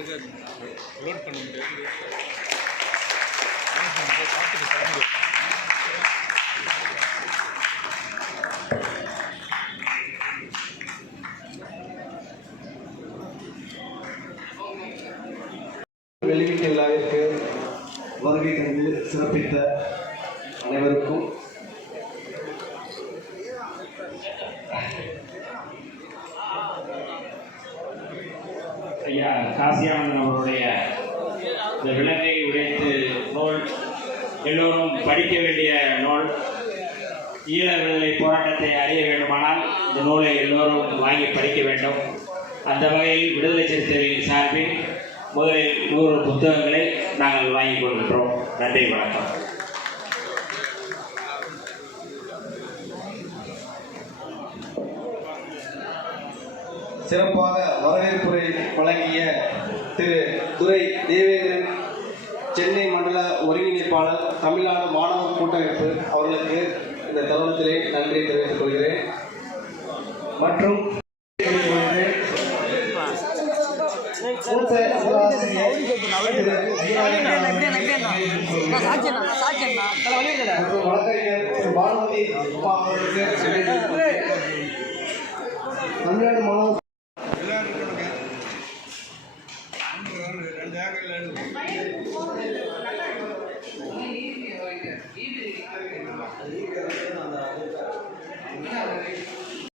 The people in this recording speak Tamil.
லோட் பண்ண முடியாது வெளியீட்டு விழாவிற்கு வருகை தந்து சிறப்பித்த அனைவருக்கும் ஐயா காசியானந்தன் அவருடைய இந்த விலங்கை உடைத்து நூல் எல்லோரும் படிக்க வேண்டிய நூல். ஈழ விடுதலை போராட்டத்தை அறிய வேண்டுமானால் இந்த நூலை எல்லோரும் வாங்கி படிக்க வேண்டும். அந்த வகையில் விடுதலை சிறுத்தைகளின் சார்பில் முதலில் நூறு புத்தகங்களை நாங்கள் வாங்கிக் கொள்கின்றோம். நன்றி வணக்கம். சிறப்பாக வரவேற்புரை வழங்கிய திரு துரை தேவேந்திரன் சென்னை மண்டல ஒருங்கிணைப்பாளர் தமிழ்நாடு மாணவர் கூட்டமைப்பு அவர்களுக்கு இந்த தருணத்திலே நன்றி தெரிவித்துக் கொள்கிறேன் மற்றும் மூத்த வழக்கறிஞர் பானுமதி. தமிழ்நாடு மாணவர் அந்த